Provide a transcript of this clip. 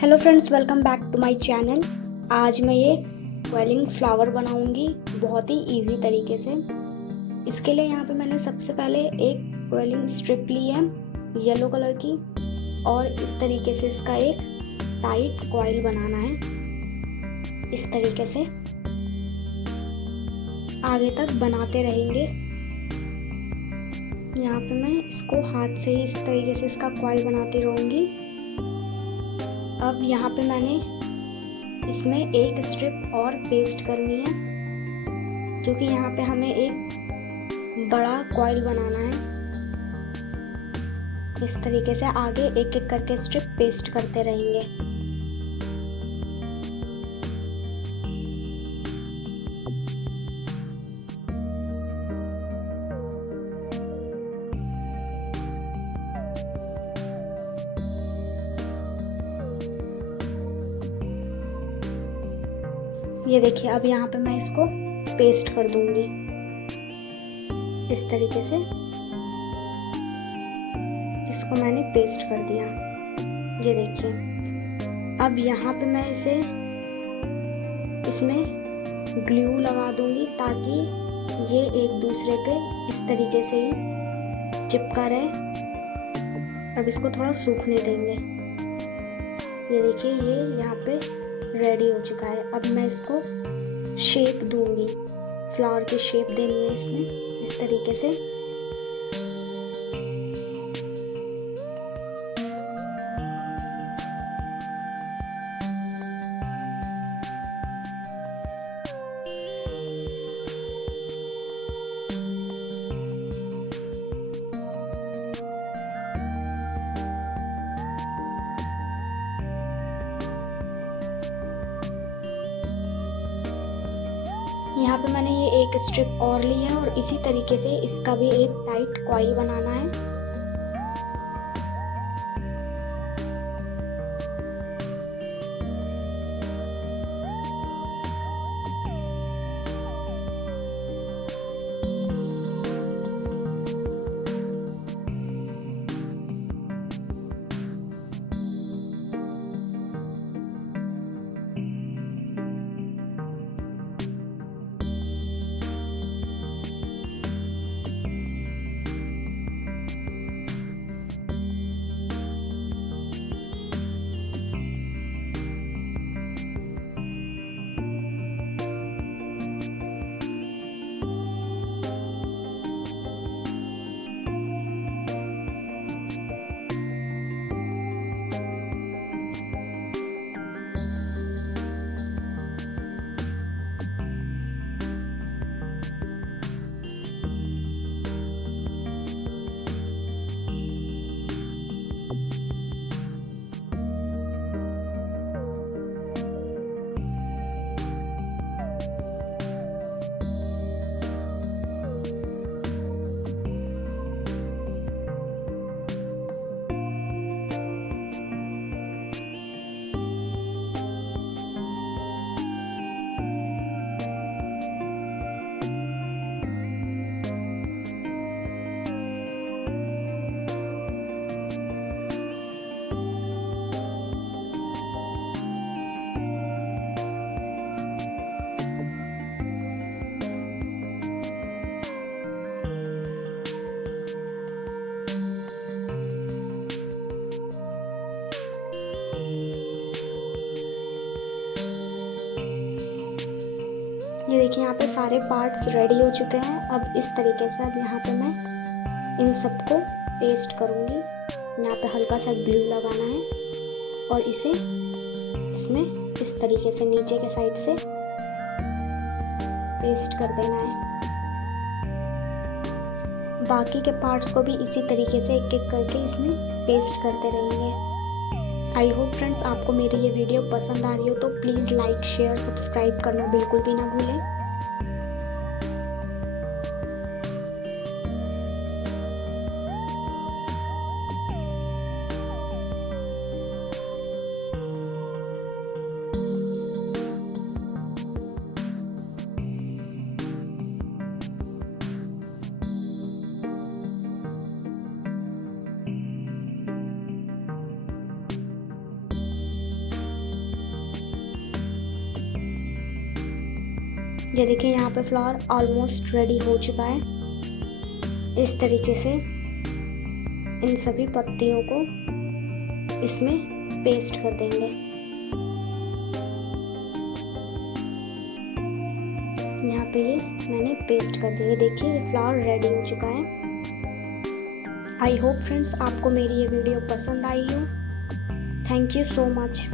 Hello friends, welcome back to my channel. आज मैं ये क्विलिंग फ्लावर बनाऊंगी बहुत ही इजी तरीके से। इसके लिए यहाँ पे मैंने सबसे पहले एक क्विलिंग स्ट्रिप ली है येलो कलर की, और इस तरीके से इसका एक टाइट कॉइल बनाना है। इस तरीके से आगे तक बनाते रहेंगे। यहाँ पे मैं इसको हाथ से ही इस तरीके से इसका कॉइल बनाती रहूँगी। अब यहाँ पे मैंने इसमें एक स्ट्रिप और पेस्ट करनी है, क्योंकि यहाँ पे हमें एक बड़ा कॉइल बनाना है। इस तरीके से आगे एक एक करके स्ट्रिप पेस्ट करते रहेंगे। ये देखिए, अब यहाँ पे मैं इसको पेस्ट कर दूंगी इस तरीके से। इसको मैंने पेस्ट कर दिया, ये देखिए। अब यहाँ पे मैं इसमें ग्लू लगा दूंगी ताकि ये एक दूसरे पे इस तरीके से ही चिपका रहे। अब इसको थोड़ा सूखने देंगे। ये देखिए, ये यहाँ पे रेडी हो चुका है। अब मैं इसको शेप दूंगी, फ्लावर की शेप देनी है इसमें इस तरीके से। यहाँ पे मैंने ये एक स्ट्रिप और ली है, और इसी तरीके से इसका भी एक टाइट कॉइल बनाना है। ये देखिए, यहाँ पे सारे पार्ट्स रेडी हो चुके हैं। अब इस तरीके से अब यहाँ पे मैं इन सबको पेस्ट करूँगी। यहाँ पे हल्का सा ग्लू लगाना है और इसे इसमें इस तरीके से नीचे के साइड से पेस्ट कर देना है। बाकी के पार्ट्स को भी इसी तरीके से एक एक करके इसमें पेस्ट करते रहेंगे। आई होप फ्रेंड्स, आपको मेरी ये वीडियो पसंद आ रही हो तो प्लीज़ लाइक, शेयर, सब्सक्राइब करना बिल्कुल भी ना भूलें। ये देखिए यहाँ पे फ्लावर ऑलमोस्ट रेडी हो चुका है। इस तरीके से इन सभी पत्तियों को इसमें पेस्ट कर देंगे। यहाँ पे ये मैंने पेस्ट कर दिया। देखिए ये फ्लावर रेडी हो चुका है। आई होप फ्रेंड्स आपको मेरी ये वीडियो पसंद आई हो। Thank you so much.